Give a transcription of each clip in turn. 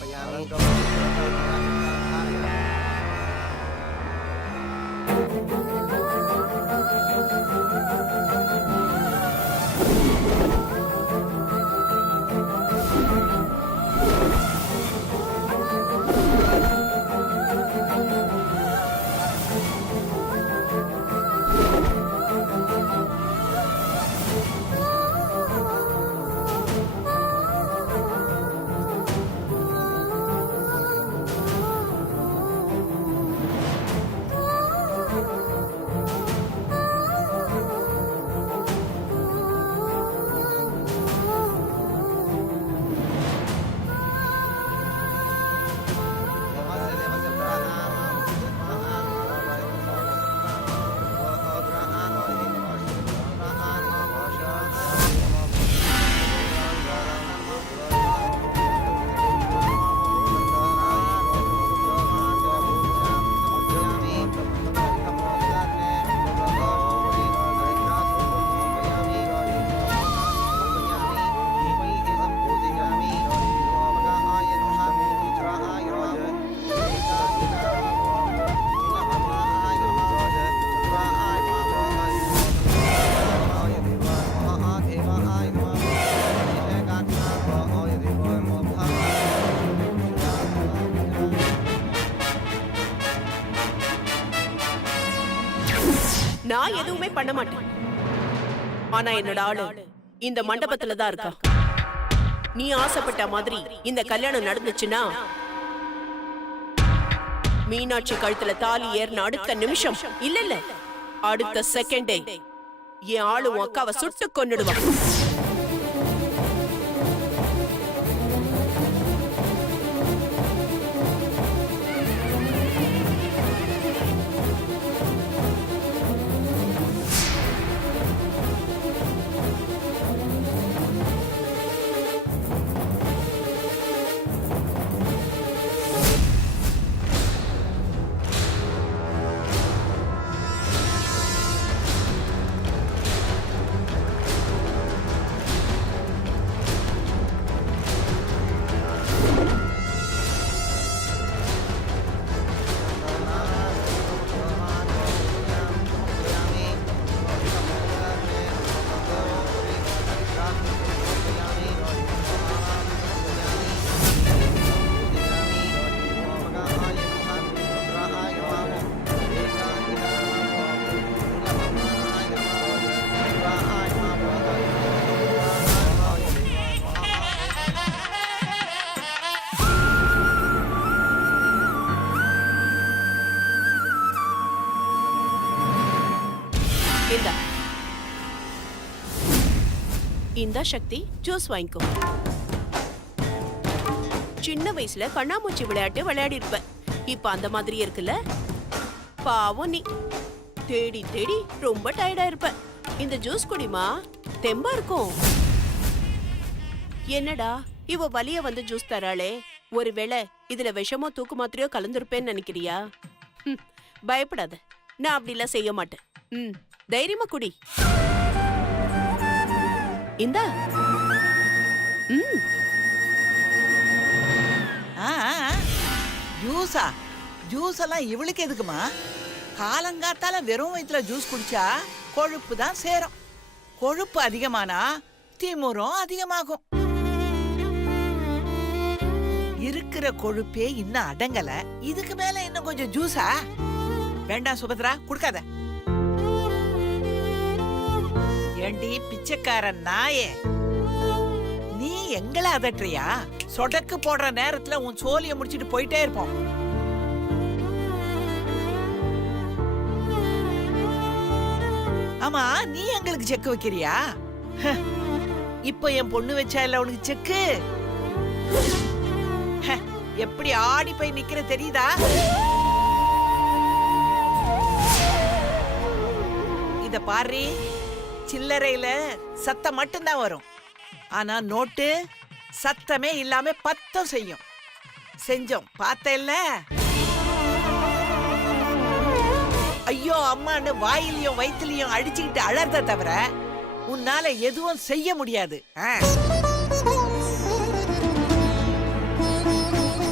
நான் எதுவுமே பண்ண மாட்டேன். ஆனா என்னோட ஆளு இந்த மண்டபத்துல தான் இருக்கா. நீ ஆசைப்பட்ட மாதிரி இந்த கல்யாணம் நடந்துச்சுன்னா மீனாட்சி கழுத்துல தாலி ஏறின அடுத்த நிமிஷம் இல்ல அடுத்த செகண்டே என் ஆளு உன் அக்காவை சுட்டு கொன்னுடுவான். இந்த சக்தி ஜூஸ் வாங்கிக்கோ. சின்ன வயசுல கண்ணாமூச்சி விளையாட்டு விளையாடி இருப்ப. இப்ப அந்த மாதிரி இருக்குல்ல. பாவம் நீ தேடி தேடி ரொம்ப டயர்டா இருப்ப. இந்த ஜூஸ் குடிமா, தெம்பா இருக்கும். என்னடா இவ வலிய வந்து ஜூஸ் தராளே, ஒருவேளை இதுல விஷமோ தூக்கு மாத்திரையோ கலந்துருப்பேன்னு நினைக்கிறியா? பயப்படாத, நான் அப்படிலாம் செய்ய மாட்டேன். தைரியமா குடி. இந்தா. ஜூஸா? ஜூஸ் எல்லாம் இவளுக்கு எதுக்குமா? காலங்காத்தால வெறும் வயிற்றுல ஜூஸ் குடிச்சா கொழுப்பு தான் சேரும். கொழுப்பு அதிகமானா திமிரும் அதிகமாகும். இருக்கிற கொழுப்பே இன்னும் அடங்கல, இதுக்கு மேல இன்னும் கொஞ்சம் ஜூஸா? வேண்டாம் சுபத்ரா, குடுக்காத. ஏண்டி பிச்சைக்காரன் நாயே, நீ எங்களை அதட்டுறியா? சொடக்கு போடுற நேரத்துல உன் சோலிய முடிச்சிட்டு போயிட்டே இருப்போம். ஆமா, நீ எங்களுக்கு செக்கு வைக்கிறியா? இப்போ என் பொண்ணு வச்சா இல்ல உனக்கு செக்கு? எப்படி ஆடி போய் நிக்கிற தெரியுதா? இத பாரு, சில்லறையில சத்தம் மட்டும்தான் வரும், ஆனா நோட்டு சத்தமே இல்லாம பத்தம் செய்யும். செஞ்சோம் பார்த்தேல்ல? ஐயோ அம்மான்னு வாயிலையும் வயிற்றுலையும் அடிச்சுக்கிட்டு அழறத தவிர உன்னால எதுவும் செய்ய முடியாது.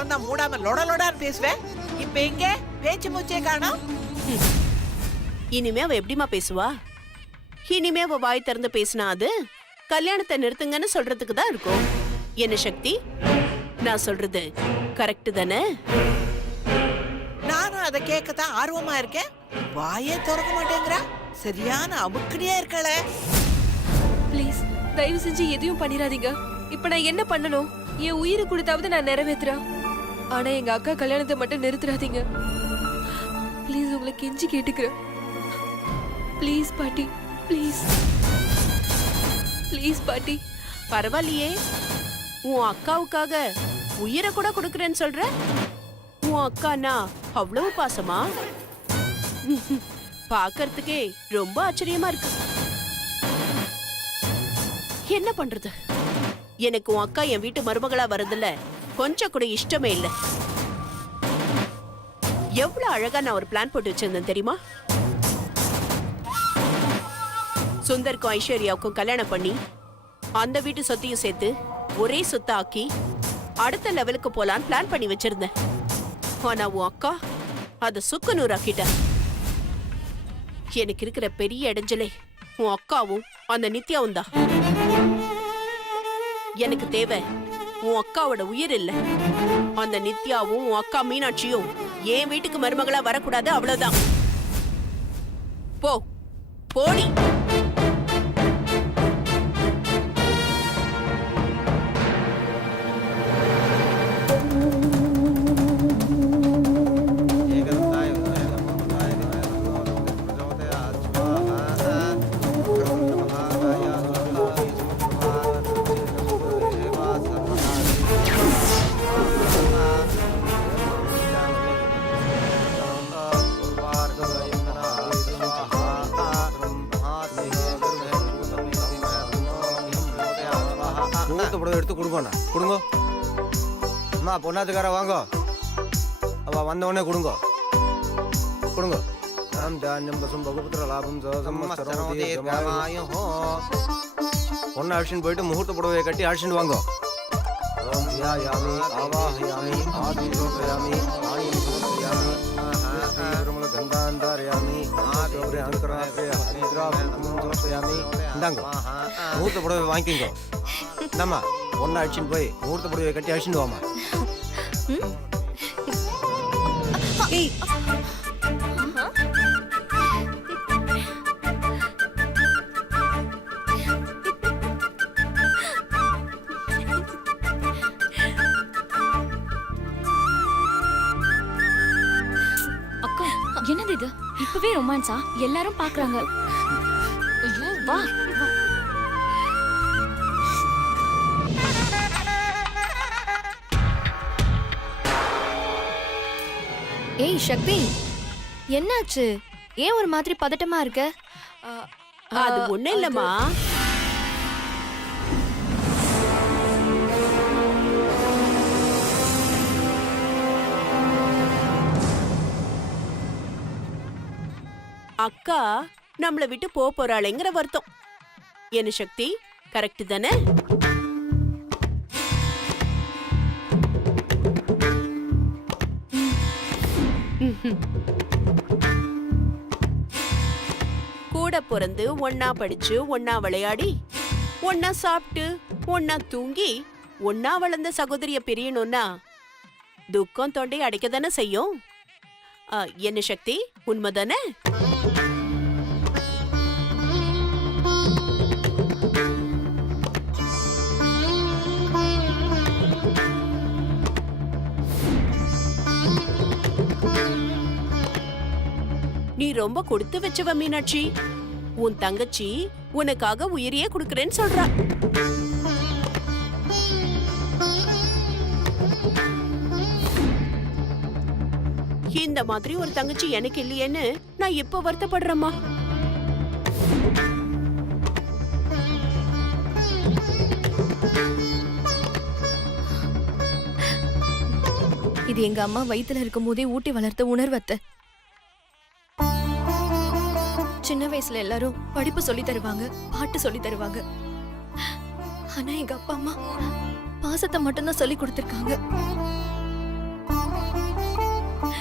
திறந்தா மூடாம லொடலொடான்னு பேசுவேன். இப்ப எங்க பேச்சு மூச்சே காணோம். இனிமே அவ எப்படிமா பேசுவா? இனிமே அவ வாய் திறந்து பேசினா அது கல்யாணத்தை நிறுத்துங்கன்னு சொல்றதுக்கு தான் இருக்கும். என்ன சக்தி, நான் சொல்றது கரெக்ட் தானே? நானும் அதை கேட்கத்தான் ஆர்வமா இருக்கேன். வாயே திறக்க மாட்டேங்கிறா. சரியான அமுக்கடியா இருக்கல. ப்ளீஸ் தயவு செஞ்சு எதையும் பண்ணிடாதீங்க. இப்ப நான் என்ன பண்ணணும்? என் உயிரை கொடுத்தாவது நான் நிறைவேத்துறேன். ஆனா எங்க அக்கா கல்யாணத்தை மட்டும் நிறுத்துறாதீங்க. ப்ளீஸ் உங்களை கெஞ்சி கேட்டுக்கிறேன். ப்ளீஸ் பாட்டி, ப்ளீஸ் ப்ளீஸ் பாட்டி. பரவாயில்லையே, உன் அக்காவுக்காக உயிரை கூட கொடுக்கறேன்னு சொல்ற. உன் அக்கானா அவ்வளவு பாசமா? பாக்கறதுக்கே ரொம்ப ஆச்சரியமா இருக்கு. என்ன பண்றது? எனக்கு உன் அக்கா என் வீட்டு மருமகளா வரதுல கொஞ்சம் கூட இஷ்டமே இல்ல. எவ்வளவு அழகா நான் ஒரு பிளான் போட்டு வச்சிருந்தேன் தெரியுமா? சுந்தருக்கும் ஐஸ்வர்யாவுக்கும் கல்யாணம் பண்ணி அந்த வீட்டு சொத்தையும் சேர்த்து ஒரே சொத்தை ஆக்கி அடுத்த லெவலுக்கு போலான்னு பிளான் பண்ணி வச்சிருந்தேன். ஆனா உன் அக்கா அத சுக்கு நூறாக்கிட்ட. எனக்கு இருக்கிற பெரிய இடைஞ்சலே உன் அக்காவும் அந்த நித்யாவும் தான். எனக்கு தேவை உன் அக்காவோட உயிர் இல்ல. அந்த நித்யாவும் உன் அக்கா மீனாட்சியும் என் வீட்டுக்கு மருமகளா வரக்கூடாது, அவ்வளவுதான். போ போடி. எடுத்து கொடுங்கண்ணா, கொடுங்க. அம்மா பொண்ணாத்துக்கார வாங்க. அவ வந்த உடனே கொடுங்க, கொடுங்க. பொண்ணு அழிச்சுன்னு போயிட்டு முகூர்த்த புடவையை கட்டி அழிச்சுட்டு வாங்க. முகூர்த்த புடவை வாங்கிக்கோ. என்னம்மா பொண்ணு அழிச்சுன்னு போய் முகூர்த்த புடவையை கட்டி அழிச்சுட்டு வாமா. அக்கா என்னது இது? இப்பவே ரொமான்ஸா? எல்லாரும் பாக்குறாங்க. ஐயோ வா. ஏய் சக்தி, என்னாச்சு? ஏன் ஒரு மாதிரி பதட்டமா இருக்க? அது ஒண்ணு இல்லம்மா. அக்கா நம்மள விட்டு போறாளேங்கிற வருத்தம். என்ன சக்தி, கரெக்ட் தானே? கூட பிறந்து ஒன்னா படிச்சு ஒன்னா விளையாடி ஒன்னா சாப்பிட்டு ஒன்னா தூங்கி ஒன்னா வளர்ந்த சகோதரிய பிரியணும்னா துக்கம் தொண்டை அடைக்கதானே செய்யும். என்ன சக்தி, உண்மைதானே? நீ ரொம்ப கொடுத்து வச்சவ மீனாட்சி. உன் தங்கச்சி உனக்காக உயிரையே கொடுக்கறேன்னு சொல்றா. இந்த மாதிரி ஒரு தங்கச்சி எனக்கு இல்லையேன்னு நான் இப்ப வருத்தப்படுறேம்மா. இது எங்க அம்மா வயித்துல இருக்கும் போதே ஊட்டி வளர்த்த உணர்வத்தை. சின்ன வயசுல எல்லாரும் படிப்பு சொல்லி தருவாங்க, பாட்டு சொல்லி தருவாங்க. ஆனா எங்க அப்பா அம்மா பாசத்தை மட்டும்தான் சொல்லி கொடுத்திருக்காங்க.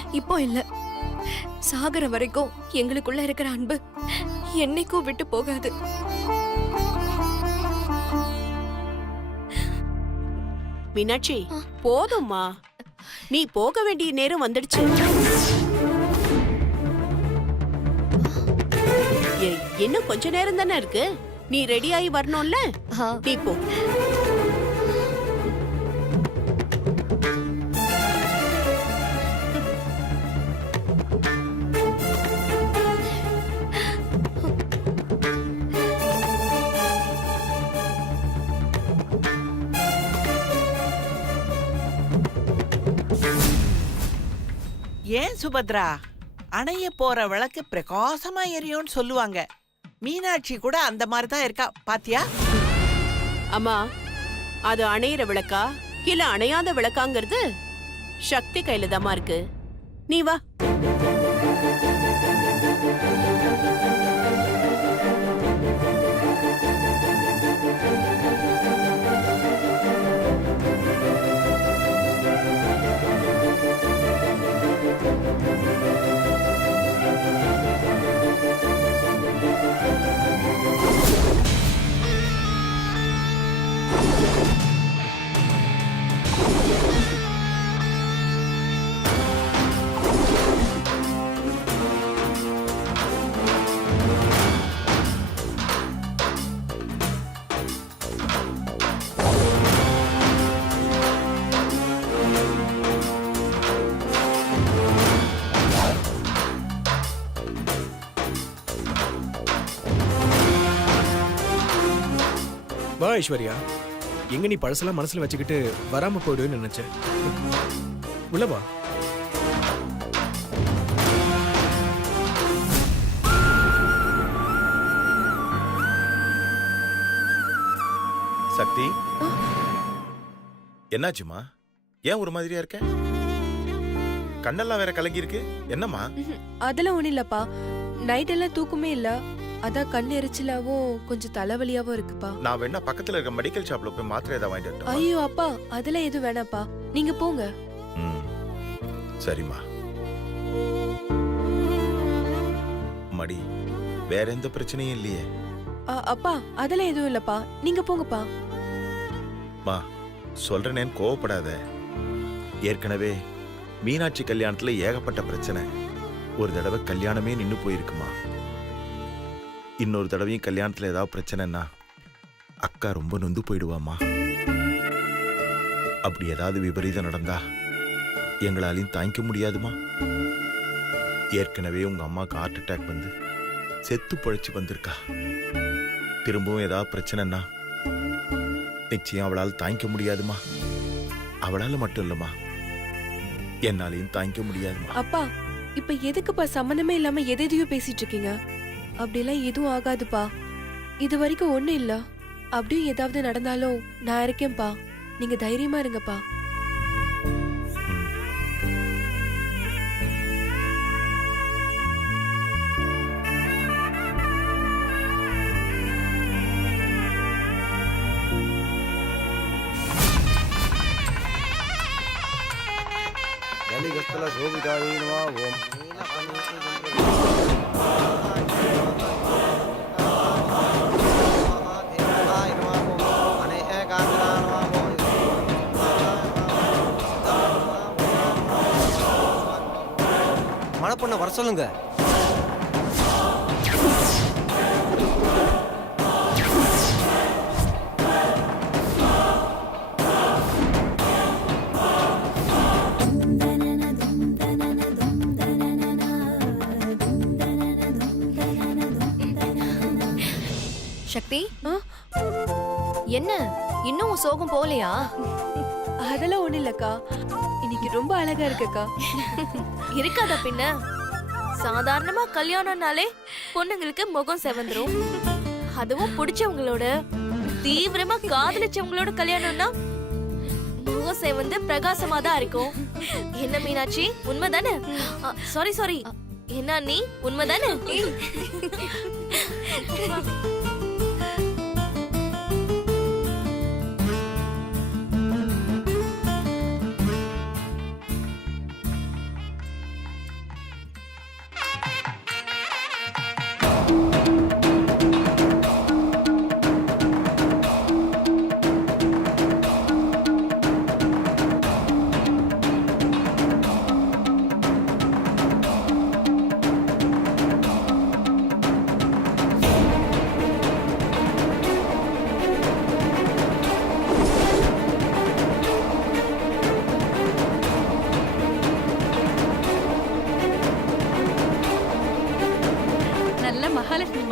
இப்போ இல்ல, சாகர வரைக்கும் எங்களுக்குள்ள இருக்கிற அன்பு என்னைக்கும் விட்டு போகாது. மீனாட்சி போதும்மா, நீ போக வேண்டிய நேரம் வந்துடுச்சு. இன்னும் கொஞ்ச நேரம் தானே இருக்கு, நீ ரெடி ஆகி வரணும்ல. நீ போ. ஏன் சுபத்ரா, அணைய போற விளக்கு பிரகாசமா எரியும்னு சொல்லுவாங்க. மீனாட்சி கூட அந்த மாதிரி தான் இருக்கா, பாத்தியா? அம்மா, அது அணையிற விளக்கா இல்ல அணையாத விளக்காங்கிறது சக்தி கையில தாமா இருக்கு. நீ வா. வா ஐஸ்வர்யா, எங்க நீ பழசெல்லாம் மனசுல வச்சுக்கிட்டு வராம போயிடுவேன்னு நினைச்சேன். உள்ள வா. சக்தி, என்னாச்சுமா? ஏன் ஒரு மாதிரியா இருக்க? கண்ணெல்லாம் வேற கலங்கி இருக்கு, என்னம்மா? அதெல்லாம் ஒண்ணும் இல்லப்பா, நைட் எல்லாம் தூக்கமே இல்ல, அதான் கண் எரிச்சலாவும் கொஞ்சம் தலைவலியாவும் இருக்குப்பா. நான் வேணா பக்கத்துல இருக்க மெடிக்கல் ஷாப்ல போய் மாத்திரை ஏதாவது வாங்கிட்டு வரட்டுமா? ஐயோ அப்பா, அதெல்லாம் எதுவும் வேணாப்பா, நீங்க போங்க. ம், சரிம்மா. மடி, வேற எந்த பிரச்சனையும் இல்லையே? அப்பா அதெல்லாம் எதுவும் இல்லப்பா, நீங்க போங்கப்பா. மா, சொல்றேனேன்னு கோவப்படாத. ஏற்கனவே மீனாட்சி கல்யாணத்துல ஏகப்பட்ட பிரச்சனை. ஒரு தடவை கல்யாணமே நின்னு போயிருக்குமா. இன்னொரு தடவையும் கல்யாணத்துல ஏதாவது பிரச்சனைன்னா அக்கா ரொம்ப நொந்து போயிடுவாமா. அப்படி ஏதாவது விபரீதம் நடந்தா எங்களாலையும் தாங்கிக்க முடியாதுமா. ஏற்கனவே உங்க அம்மாவுக்கு ஹார்ட் அட்டாக் வந்து செத்து பழிச்சு வந்திருக்கா. திரும்பவும் ஏதாவது பிரச்சனைன்னா நிச்சயம் அவளால் தாங்கிக்க முடியாதுமா. அவளால மட்டும் இல்லம்மா, என்னாலையும் தாங்கிக்க முடியாதுமா. அப்பா, இப்ப எதுக்குப்பா சம்பந்தமே இல்லாம எதையோ பேசிட்டு இருக்கீங்க? அப்படிலாம் எதுவும் ஆகாதுப்பா, இது வரைக்கும் ஒண்ணும் இல்ல. அப்படியும் ஏதாவது நடந்தாலும் நான் இருக்கேன்ப்பா, நீங்க தைரியமா இருங்கப்பா. கலிகஸ்தல சோபிதாயை நமः. ஓம் மணப்பொண்ண வர சொல்லுங்க. சக்தி, என்ன இன்னும் உன் சோகம் போகலையா? அதெல்லாம் ஒண்ணு இல்லக்கா, இன்னைக்கு ரொம்ப அழகா இருக்கக்கா. இருக்காதா பின்ன? சாதாரணமா கல்யாணம்னாலே பொண்ணுங்களுக்கு முகம் செவந்துரும். அதுவும் பிடிச்சவங்களோட, தீவிரமா காதலிச்சவங்களோட கல்யாணம்னா முகம் செவந்து பிரகாசமா தான் இருக்கும். என்ன மீனாட்சி, உண்மைதானே? சாரி, என்ன நீ உண்மைதானே?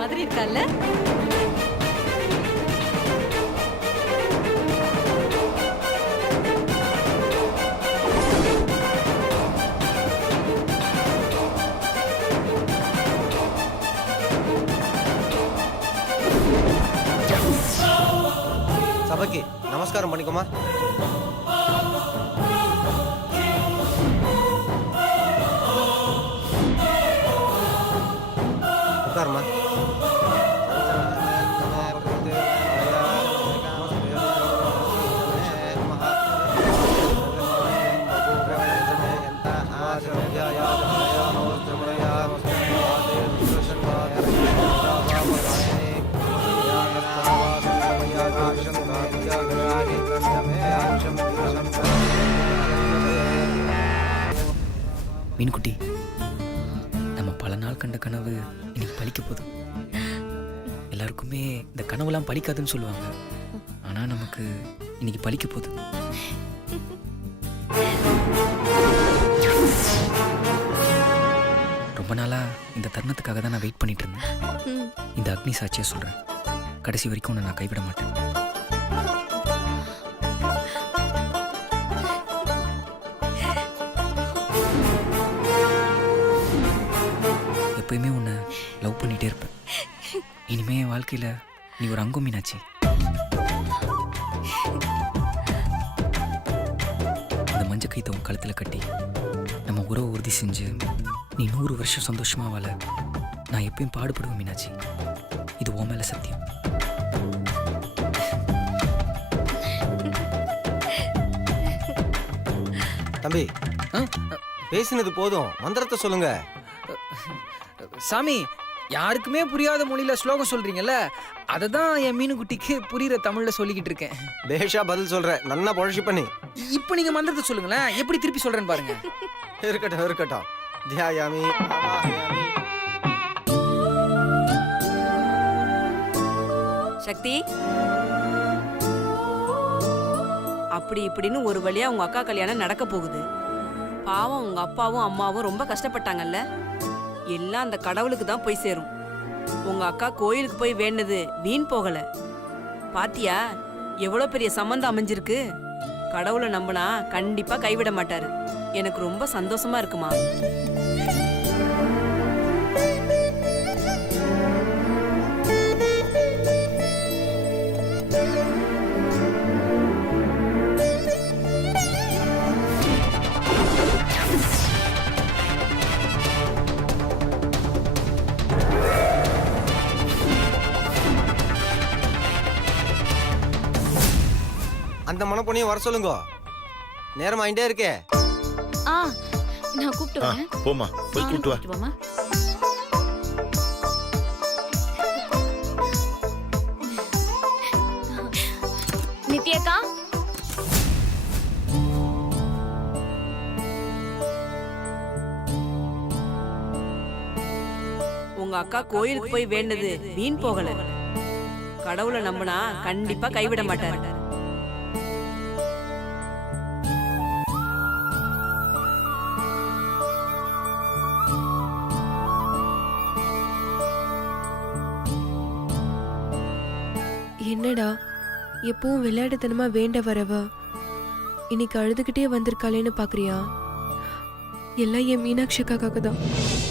மாதிரி இருக்கால்ல? சபைக்கு நமஸ்காரம் பண்ணிக்கோமா. உட்காருமா. மீன்குட்டி, நம்ம பல நாள் கண்ட கனவு இன்னைக்கு பலிக்க போகுது. எல்லாருக்குமே இந்த கனவுலாம் பலிக்காதுன்னு சொல்லுவாங்க, ஆனா நமக்கு இன்னைக்கு பலிக்க போகுது. ரொம்ப நாளா இந்த தருணத்துக்காக தான் நான் வெயிட் பண்ணிட்டு இருந்தேன். இந்த அக்னி சாட்சியா சொல்றேன், கடைசி வரைக்கும் உன்னை நான் கைவிட மாட்டேன். எப்பயுமே உன்னை லவ் பண்ணிட்டே இருப்பேன். இனிமே என் வாழ்க்கையில நீ ஒரு அங்கம் மீனாட்சி. இந்த மஞ்சள் கைத்தை உன் கழுத்துல கட்டி நம்ம உறவை உறுதி செஞ்சு நீ 100 வருஷம் சந்தோஷமா வாழ நான் எப்பயும் பாடுபடுவேன் மீனாட்சி. இது உன் மேல சத்தியம். தம்பி, பேசினது போதும், மந்திரத்தை சொல்லுங்க. சாமி, யாருக்குமே புரியாத மொழியில ஸ்லோகம் சொல்றீங்கல்ல, அதை தான் என் மீனுக்குட்டிக்கு புரியுற தமிழ்ல சொல்லிக்கிட்டு இருக்கேன். பேஷா பதில் சொல்ற, நன்னா பொழச்சி பண்ணி. இப்போ நீங்க மந்திரத்தை சொல்லுங்களேன், எப்படி திருப்பி சொல்றேன்னு பாருங்க. இருக்கட்டும் இருக்கட்டும். தியாயாமி ஆவாஹயாமி. சக்தி, அப்படி இப்படின்னு ஒரு வழியா உங்க அக்கா கல்யாணம் நடக்க போகுது. பாவம் உங்க அப்பாவும் அம்மாவும் ரொம்ப கஷ்டப்பட்டாங்கல்ல. எல்லாம் அந்த கடவுளுக்கு தான் போய் சேரும். உங்க அக்கா கோயிலுக்கு போய் வேண்டது வீண் போகல. பாத்தியா எவ்வளவு பெரிய சம்பந்தம் அமைஞ்சிருக்கு. கடவுளை நம்பினா கண்டிப்பா கைவிட மாட்டாரு. எனக்கு ரொம்ப சந்தோஷமா இருக்குமா. அந்த மனப்பொண்ணையும் வர சொல்லுங்க, நேரம் ஆயிட்டே இருக்கே. நான் கூப்பிட்டு வரேன். போமா, போய் கூட்டு வா. போமா. நித்யாக்கா, உங்க அக்கா கோயிலுக்கு போய் வேண்டது வீண் போகல. கடவுளை நம்பினா கண்டிப்பா கைவிட மாட்டாரு. என்னடா எப்பவும் விளையாட்டுத்தனமா வேண்ட வரவ இன்னைக்கு அழுதுகிட்டே வந்திருக்காளேன்னு பாக்குறியா? எல்லாம் என் மீனாட்சி அக்காக்காக தான்.